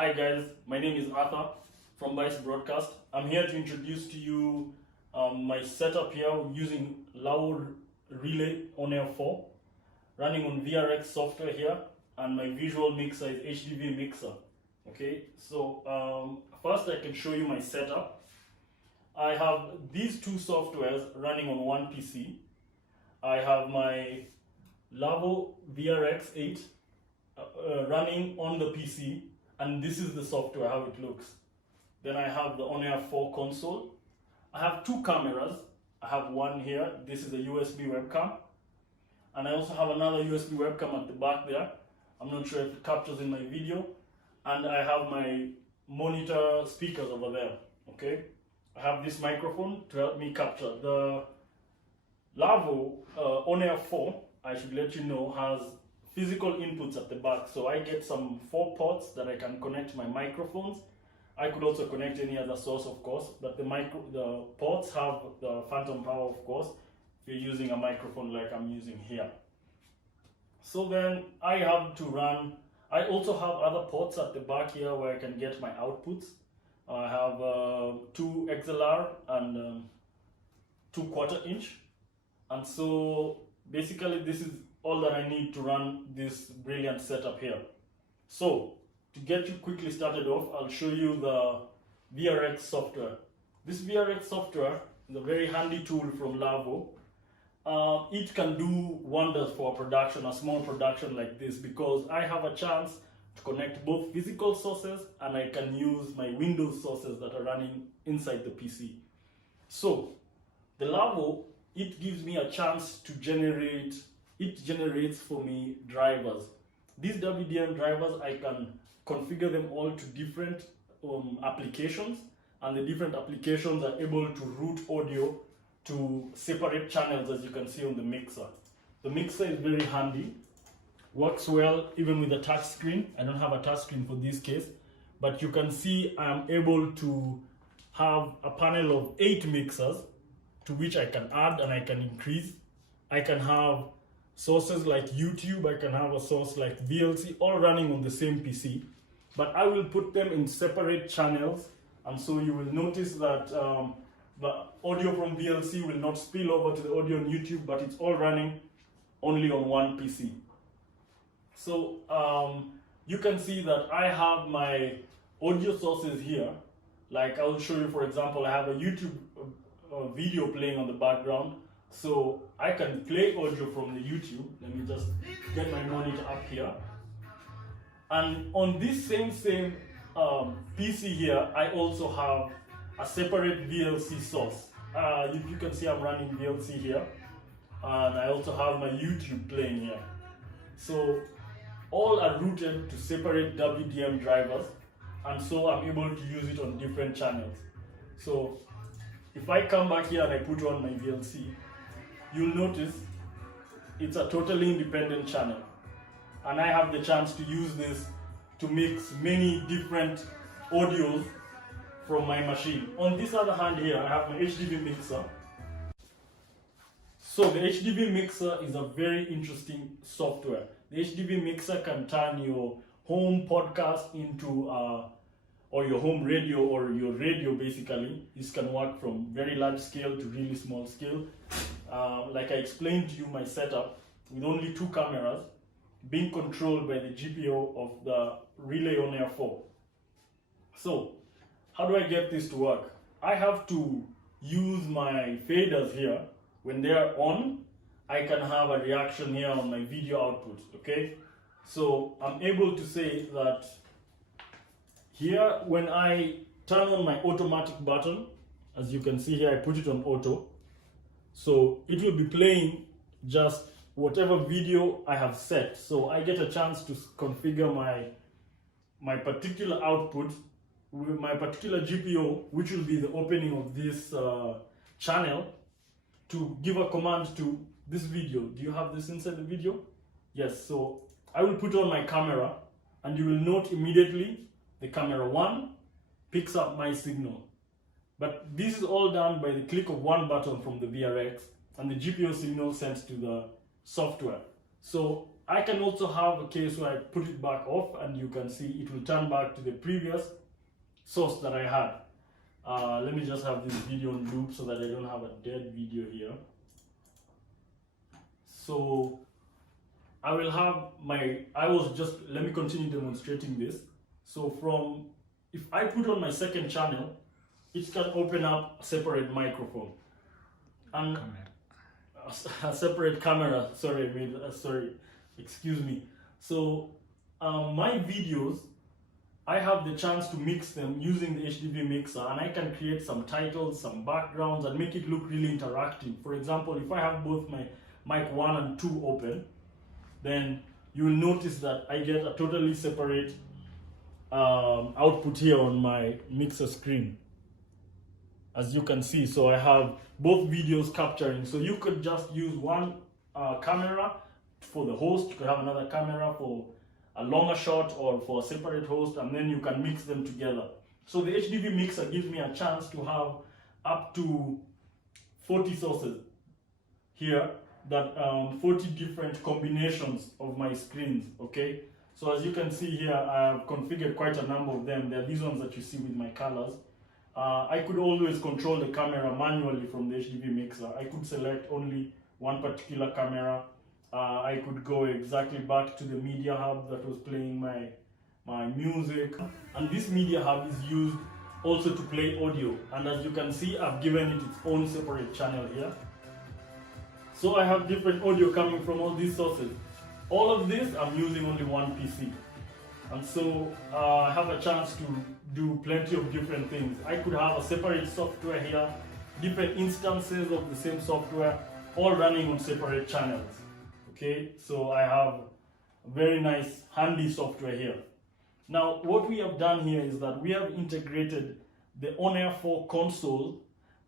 Hi guys, my name is Arthur from Vice Broadcast. I'm here to introduce to you my setup here using LAWO R3lay On-Air 4, running on VRX software here, and my visual mixer is HDV mixer. Okay, so first I can show you my setup. I have these two softwares running on one PC. I have my LAWO VRX 8 running on the PC, and this is the software, how it looks. Then I have the On-Air 4 console. I have two cameras. I have one here, this is a USB webcam, and I also have another USB webcam at the back there. I'm not sure if it captures in my video. And I have my monitor speakers over there. Okay, I have this microphone to help me capture. The LAWO On-Air 4, I should let you know, has physical inputs at the back. So I get some 4 ports that I can connect my microphones. I could also connect any other source, of course, but the ports have the phantom power, of course, if you're using a microphone like I'm using here. So then I have to run. I also have other ports at the back here where I can get my outputs. I have 2 XLR and 2 1/4-inch. And so basically this is all that I need to run this brilliant setup here. So to get you quickly started off, I'll show you the VRX software. This VRX software is a very handy tool from LAWO. It can do wonders for a production, a small production like this, because I have a chance to connect both physical sources and I can use my Windows sources that are running inside the PC. So the LAWO, it gives me a chance to generates for me drivers. These WDM drivers, I can configure them all to different applications, and the different applications are able to route audio to separate channels, as you can see on the mixer. The mixer is very handy, works well even with a touch screen. I don't have a touch screen for this case, but you can see I'm able to have a panel of 8 mixers to which I can add and I can increase. I can have sources like YouTube, I can have a source like VLC, all running on the same PC, but I will put them in separate channels, and so you will notice that the audio from VLC will not spill over to the audio on YouTube, but it's all running only on one PC. So you can see that I have my audio sources here. Like I'll show you, for example, I have a YouTube video playing on the background. So I can play audio from the YouTube. Let me just get my monitor up here. And on this same PC here, I also have a separate VLC source. You can see I'm running VLC here, and I also have my YouTube playing here. So all are routed to separate WDM drivers, and so I'm able to use it on different channels. So if I come back here and I put on my VLC, you'll notice it's a totally independent channel, and I have the chance to use this to mix many different audios from my machine. On this other hand here, I have my HDV mixer. So the HDV mixer is a very interesting software. The HDV mixer can turn your home podcast into or your home radio, or your radio basically. This can work from very large scale to really small scale. Like I explained to you, my setup with only 2 cameras being controlled by the GPO of the R3lay On-Air 4. So how do I get this to work? I have to use my faders here. When they are on, I can have a reaction here on my video output, okay? So I'm able to say that here, when I turn on my automatic button, as you can see here, I put it on auto. So it will be playing just whatever video I have set. So I get a chance to configure my particular output with my particular GPO, which will be the opening of this channel, to give a command to this video. Do you have this inside the video? Yes, so I will put on my camera, and you will note immediately the camera 1 picks up my signal. But this is all done by the click of one button from the VRX, and the GPO signal sent to the software. So I can also have a case where I put it back off and you can see it will turn back to the previous source that I had. Let me just have this video on loop so that I don't have a dead video here. So I will have let me continue demonstrating this. So if I put on my second channel, it can open up a separate microphone. And a separate camera, sorry, excuse me. So my videos, I have the chance to mix them using the HDV mixer, and I can create some titles, some backgrounds, and make it look really interactive. For example, if I have both my mic 1 and 2 open, then you will notice that I get a totally separate output here on my mixer screen, as you can see. So I have both videos capturing. So you could just use one camera for the host. You could have another camera for a longer shot or for a separate host, and then you can mix them together. So the HDV mixer gives me a chance to have up to 40 sources here, that 40 different combinations of my screens, okay? So as you can see here, I have configured quite a number of them. They're these ones that you see with my colors. I could always control the camera manually from the HDV mixer. I could select only one particular camera. I could go exactly back to the media hub that was playing my music. And this media hub is used also to play audio. And as you can see, I've given it its own separate channel here. So I have different audio coming from all these sources. All of this, I'm using only one PC. And so I have a chance to do plenty of different things. I could have a separate software here, different instances of the same software, all running on separate channels. Okay, so I have a very nice, handy software here. Now, what we have done here is that we have integrated the On-Air 4 console's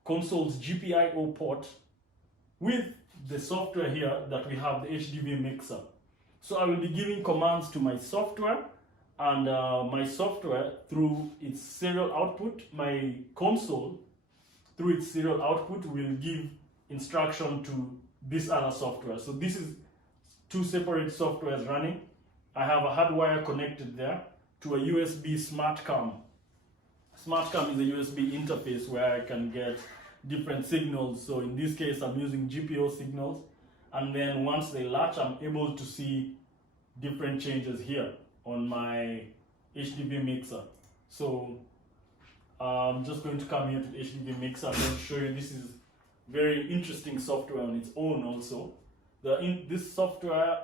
GPIO port with the software here that we have, the HDV mixer. So I will be giving commands to my software, and my software through its serial output, my console through its serial output will give instruction to this other software. So this is two separate softwares running. I have a hardwire connected there to a USB SmartCam. SmartCam is a USB interface where I can get different signals. So in this case, I'm using GPO signals. And then once they latch, I'm able to see different changes here on my HDV mixer. So I'm just going to come here to the HDV mixer and then show you. This is very interesting software on its own also. This software,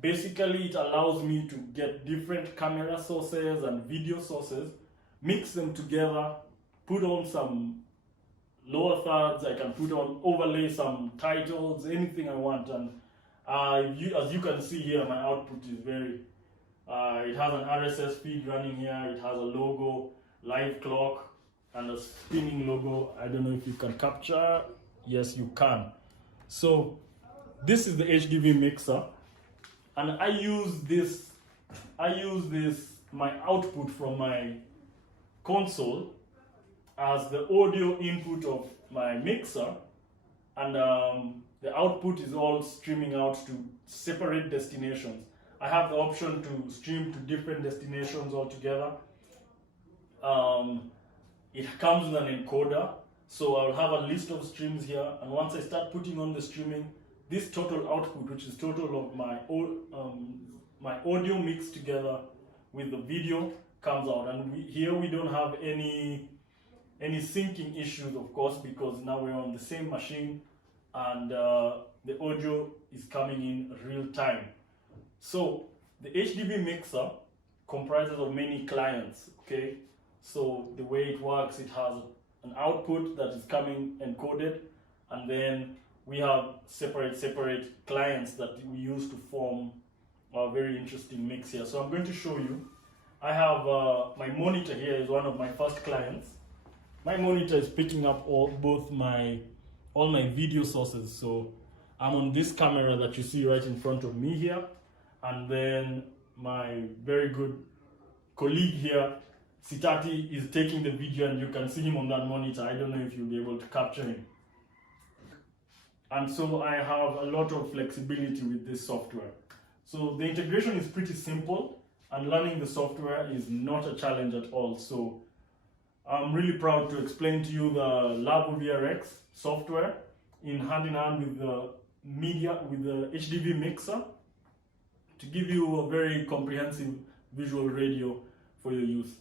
basically it allows me to get different camera sources and video sources, mix them together, put on some lower thirds, I can overlay some titles, anything I want. And as you can see here, my output is very, it has an RSS feed running here, it has a logo, live clock, and a spinning logo. I don't know if you can capture. Yes, you can. So this is the HDV mixer, and I use this, my output from my console as the audio input of my mixer, and the output is all streaming out to separate destinations. I have the option to stream to different destinations altogether. It comes with an encoder, so I'll have a list of streams here, and once I start putting on the streaming, this total output, which is total of my audio mixed together with the video, comes out. And here we don't have any syncing issues, of course, because now we're on the same machine, and the audio is coming in real time. So the HDV mixer comprises of many clients, okay? So the way it works, it has an output that is coming encoded, and then we have separate clients that we use to form a very interesting mix here. So I'm going to show you. I have my monitor here is one of my first clients. My monitor is picking up all my video sources. So I'm on this camera that you see right in front of me here, and then my very good colleague here, Sitati, is taking the video, and you can see him on that monitor. I don't know if you'll be able to capture him. and so I have a lot of flexibility with this software. So the integration is pretty simple, and learning the software is not a challenge at all. So I'm really proud to explain to you the LAWO VRX software in hand with the with the HDV mixer, to give you a very comprehensive visual radio for your use.